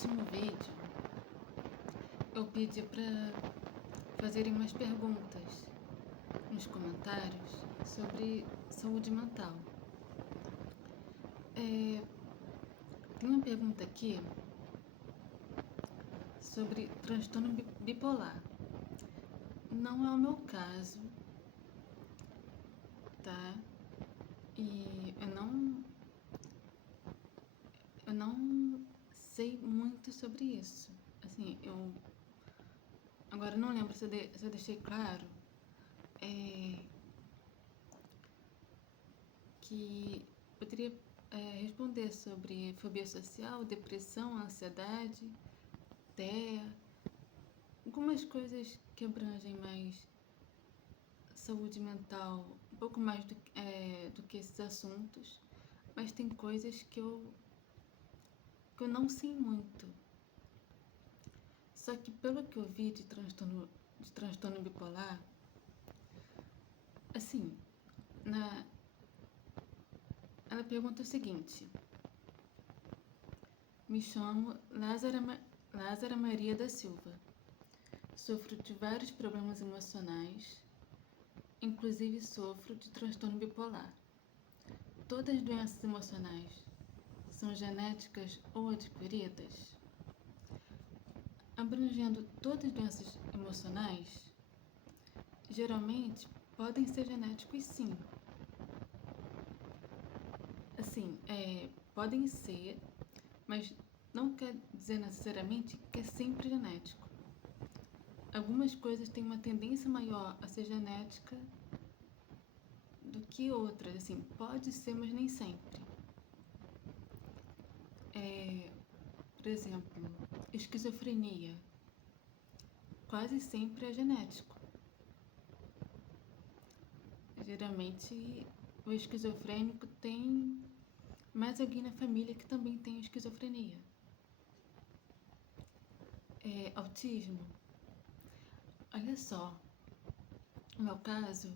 último vídeo, eu pedi para fazerem umas perguntas nos comentários sobre saúde mental. Tem uma pergunta aqui sobre transtorno bipolar. Não é o meu caso, tá? E eu não sei muito sobre isso. Assim, agora não lembro se eu deixei claro que poderia responder sobre fobia social, depressão, ansiedade, TEA, algumas coisas que abrangem mais saúde mental, um pouco mais do que esses assuntos, mas tem coisas que eu não sei muito. Só que pelo que eu vi de transtorno bipolar, assim, ela pergunta o seguinte: me chamo Lázara Maria da Silva. Sofro de vários problemas emocionais, inclusive sofro de transtorno bipolar. Todas as doenças emocionais são genéticas ou adquiridas? Abrangendo todas as doenças emocionais, geralmente podem ser genéticos, sim. Assim, podem ser, mas não quer dizer necessariamente que é sempre genético. Algumas coisas têm uma tendência maior a ser genética do que outras. Assim, pode ser, mas nem sempre. Por exemplo, esquizofrenia quase sempre é genético. Geralmente, o esquizofrênico tem mais alguém na família que também tem esquizofrenia. Autismo. Olha só, no meu caso,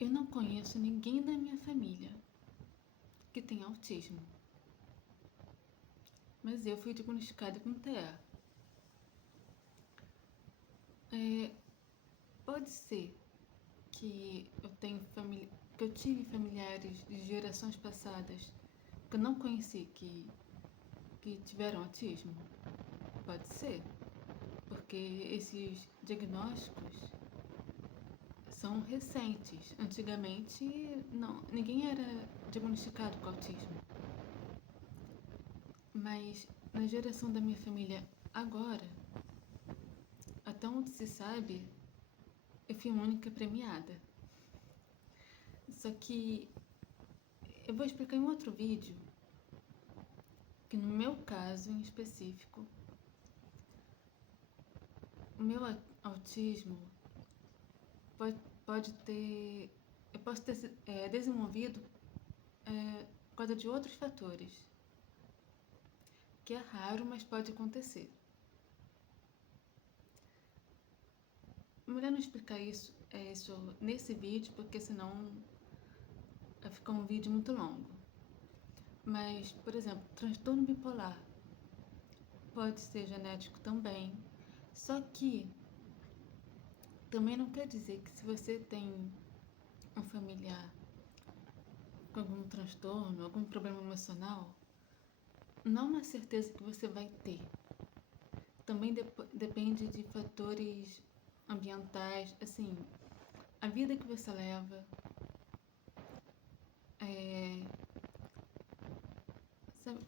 eu não conheço ninguém da minha família que tem autismo. Mas eu fui diagnosticada com TEA. Pode ser que eu tive familiares de gerações passadas que eu não conheci que tiveram autismo? Pode ser, porque esses diagnósticos são recentes. Antigamente, ninguém era diagnosticado com autismo. Mas na geração da minha família agora, até onde se sabe, eu fui a única premiada. Só que eu vou explicar em outro vídeo que no meu caso em específico, o meu autismo pode ter... Eu posso ter desenvolvido por causa de outros fatores. Que é raro, mas pode acontecer. Melhor não explicar isso nesse vídeo, porque senão vai ficar um vídeo muito longo. Mas, por exemplo, transtorno bipolar pode ser genético também. Só que também não quer dizer que se você tem um familiar com algum transtorno, algum problema emocional, não é uma certeza que você vai ter. Também depende de fatores ambientais, assim, a vida que você leva, sabe,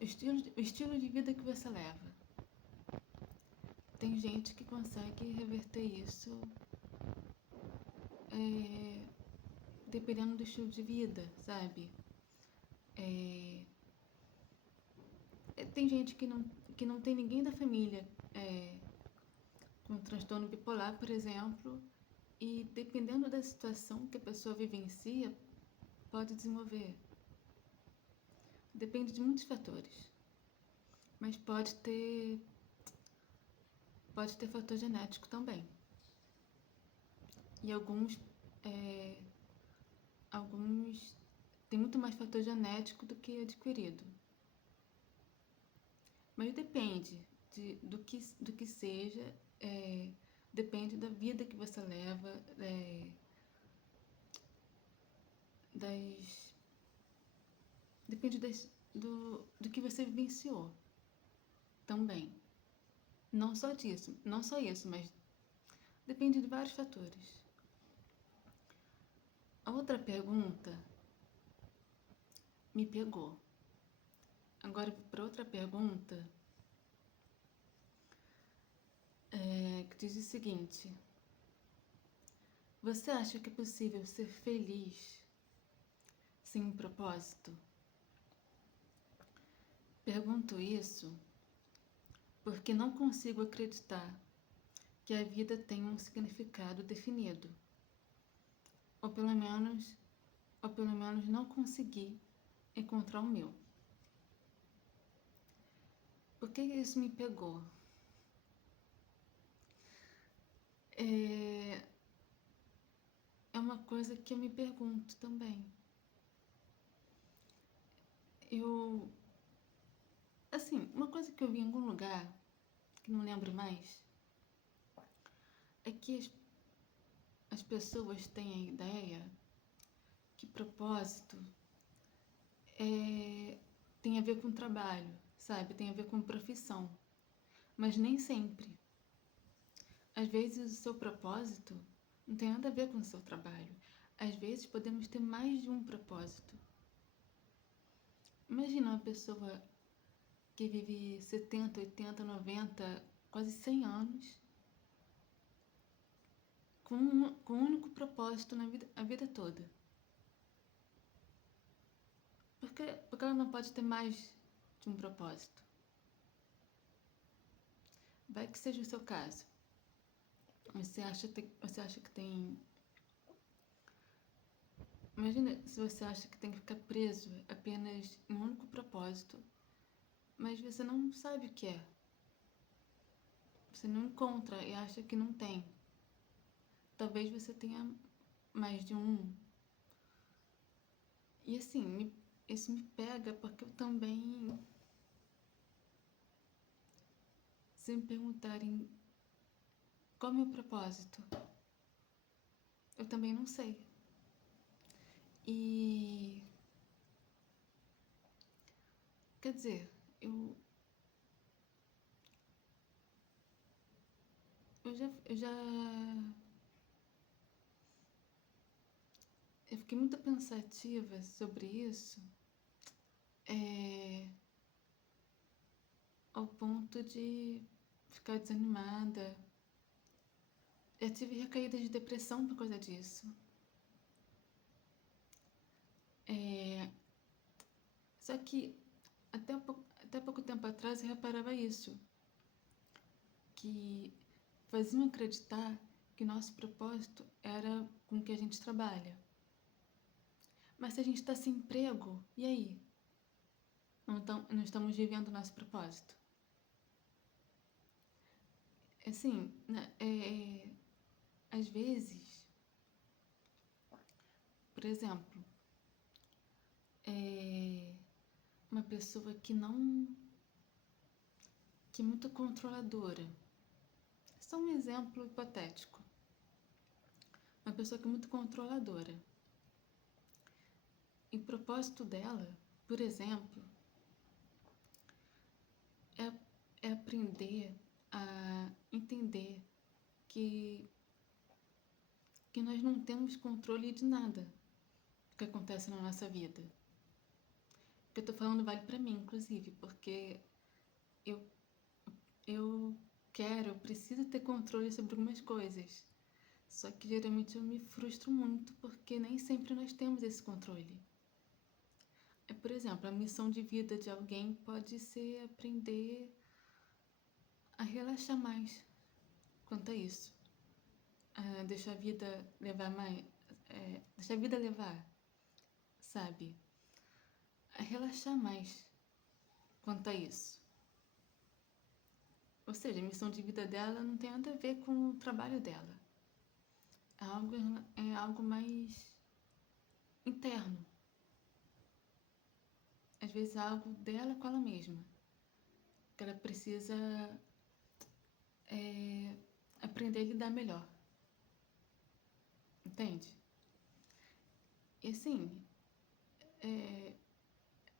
o estilo de vida que você leva. Tem gente que consegue reverter isso dependendo do estilo de vida, sabe? Tem gente que não tem ninguém da família com transtorno bipolar, por exemplo, e dependendo da situação que a pessoa vivencia, pode desenvolver. Depende de muitos fatores, mas pode ter fator genético também. E alguns têm muito mais fator genético do que adquirido. Mas depende do que seja, depende da vida que você leva, das, depende do que você vivenciou também. Não só isso, mas depende de vários fatores. A outra pergunta me pegou. Agora, para outra pergunta, que diz o seguinte: você acha que é possível ser feliz sem um propósito? Pergunto isso porque não consigo acreditar que a vida tem um significado definido, ou pelo menos, não consegui encontrar o meu. Por que isso me pegou? É uma coisa que eu me pergunto também. Assim, uma coisa que eu vi em algum lugar, que não lembro mais, é que as pessoas têm a ideia que propósito tem a ver com trabalho, sabe? Tem a ver com profissão. Mas nem sempre. Às vezes o seu propósito não tem nada a ver com o seu trabalho. Às vezes podemos ter mais de um propósito. Imagina uma pessoa que vive 70, 80, 90, quase 100 anos com um único propósito a vida toda. Porque ela não pode ter mais de um propósito. Vai que seja o seu caso. Você acha que tem... Imagina se você acha que tem que ficar preso apenas em um único propósito, mas você não sabe o que é. Você não encontra e acha que não tem. Talvez você tenha mais de um. E assim, isso me pega porque eu também... Se me perguntarem qual é o meu propósito, eu também não sei. E... Quer dizer, eu já... Eu fiquei muito pensativa sobre isso, ao ponto de ficar desanimada. Eu tive recaídas de depressão por causa disso. Só que até pouco tempo atrás eu reparava isso, que faziam acreditar que nosso propósito era com o que a gente trabalha. Mas se a gente está sem emprego, e aí? Não estamos vivendo o nosso propósito? Assim, às vezes, por exemplo, uma pessoa que é muito controladora. Só um exemplo hipotético. Uma pessoa que é muito controladora. E o propósito dela, por exemplo, é aprender a entender que nós não temos controle de nada que acontece na nossa vida. O que eu tô falando vale pra mim, inclusive, porque eu, eu preciso ter controle sobre algumas coisas. Só que geralmente eu me frustro muito porque nem sempre nós temos esse controle. Por exemplo, a missão de vida de alguém pode ser aprender a relaxar mais quanto a isso. Deixar a vida levar mais. Deixar a vida levar, sabe? A relaxar mais quanto a isso. Ou seja, a missão de vida dela não tem nada a ver com o trabalho dela. É algo mais interno. Às vezes é algo dela com ela mesma. que ela precisa é, aprender a lidar melhor, entende? E assim, é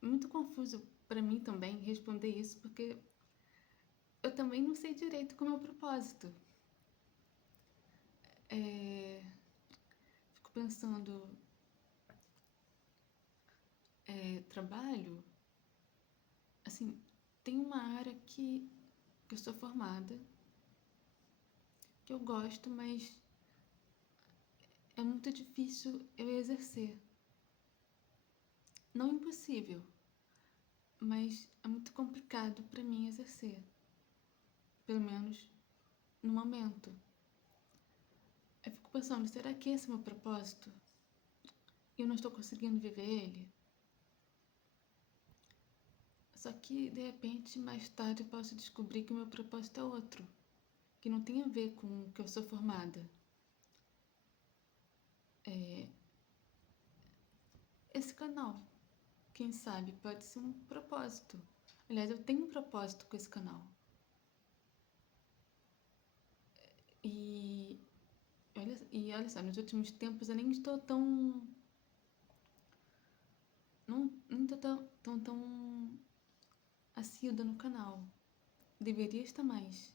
muito confuso para mim também responder isso, porque eu também não sei direito qual é o meu propósito. É, fico pensando, trabalho, assim, tem uma área que eu sou formada, que eu gosto, mas é muito difícil eu exercer. Não impossível, mas é muito complicado para mim exercer, pelo menos no momento. Eu fico pensando, será que esse é o meu propósito? E eu não estou conseguindo viver ele? Só que, de repente, mais tarde eu posso descobrir que o meu propósito é outro, que não tem a ver com o que eu sou formada. É, esse canal, quem sabe, pode ser um propósito. Aliás, eu tenho um propósito com esse canal. E olha só, nos últimos tempos eu nem estou tão. Não estou tão assídua no canal. Deveria estar mais.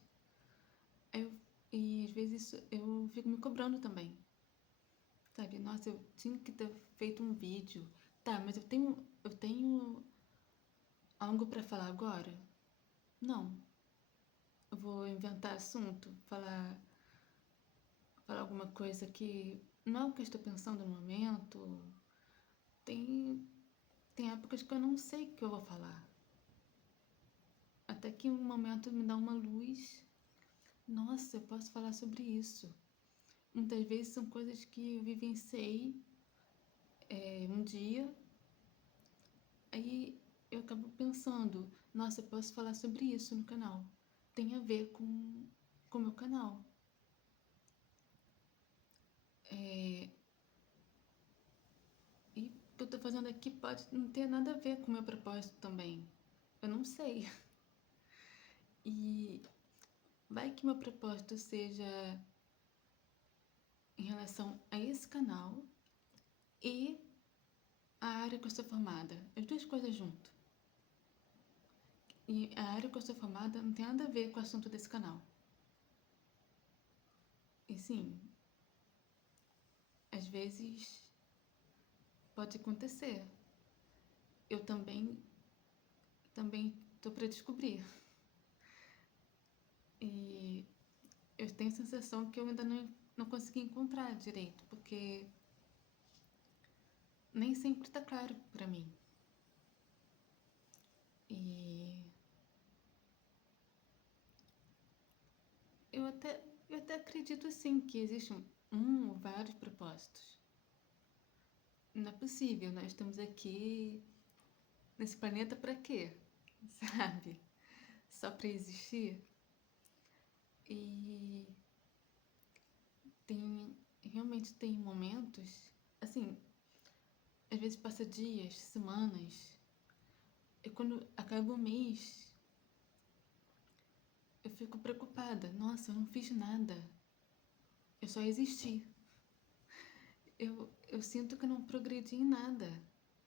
Eu, e às vezes eu fico me cobrando também. Sabe? Nossa, eu tinha que ter feito um vídeo. Tá, mas eu tenho algo para falar agora? Não. Eu vou inventar assunto, falar alguma coisa que não é o que eu estou pensando no momento. Tem, tem épocas que eu não sei o que eu vou falar. Até que um momento me dá uma luz. Nossa, eu posso falar sobre isso. Muitas vezes são coisas que eu vivenciei um dia, aí eu acabo pensando, nossa, eu posso falar sobre isso no canal. Tem a ver com o meu canal. É, e o que eu tô fazendo aqui pode não ter nada a ver com o meu propósito também. Eu não sei. E vai que meu propósito seja em relação a esse canal e a área que eu sou formada. As duas coisas junto. E a área que eu sou formada não tem nada a ver com o assunto desse canal. E sim, às vezes pode acontecer. Eu também estou para descobrir. E eu tenho a sensação que eu ainda não consegui encontrar direito, porque nem sempre está claro para mim. E eu até, eu até acredito sim que existem ou vários propósitos. Não é possível, nós estamos aqui nesse planeta para quê? Sabe? Só para existir? E realmente tem momentos, assim, às vezes passa dias, semanas, e quando acaba o mês, eu fico preocupada. Nossa, eu não fiz nada. Eu só existi. Eu sinto que eu não progredi em nada.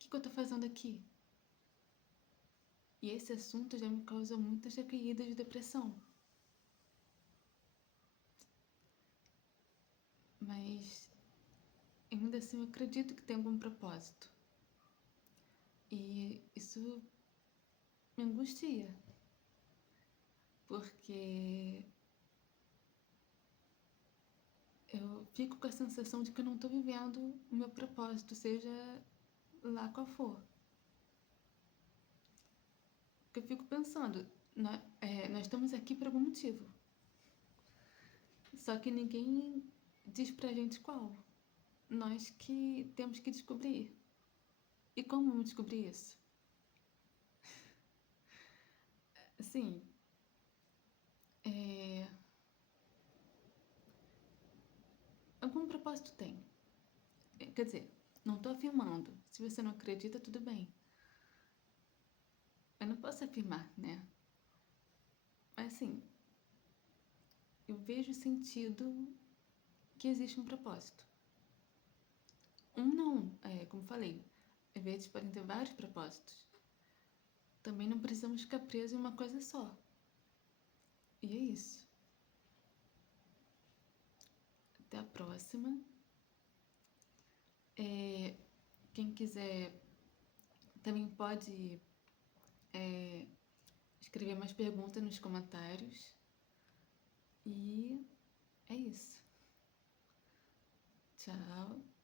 O que eu tô fazendo aqui? E esse assunto já me causa muitas recaídas de depressão. Mas ainda assim eu acredito que tem algum propósito. E isso me angustia. Porque eu fico com a sensação de que eu não estou vivendo o meu propósito, seja lá qual for. Porque eu fico pensando, nós estamos aqui por algum motivo. Só que ninguém diz pra gente qual. Nós que temos que descobrir. E como vamos descobrir isso? Assim, é, algum propósito tem. Quer dizer, não estou afirmando. Se você não acredita, tudo bem. Eu não posso afirmar, né? assim, eu vejo sentido que existe um propósito. Um não, como falei, às vezes podem ter vários propósitos. Também não precisamos ficar presos em uma coisa só. E é isso. Até a próxima. Quem quiser também pode escrever mais perguntas nos comentários. E é isso. Tchau.